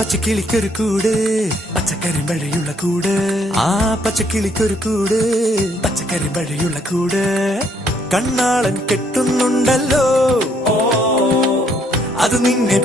പച്ചക്കിളിക്കൊരു കൂട് പച്ചക്കരിമ്പഴയുള്ള കൂട് ആ പച്ചക്കിളിക്കൊരു കൂട് പച്ചക്കരിമ്പഴയുള്ള കൂട് കണ്ണാളൻ കെട്ടുന്നുണ്ടല്ലോ അത് നിന്നെ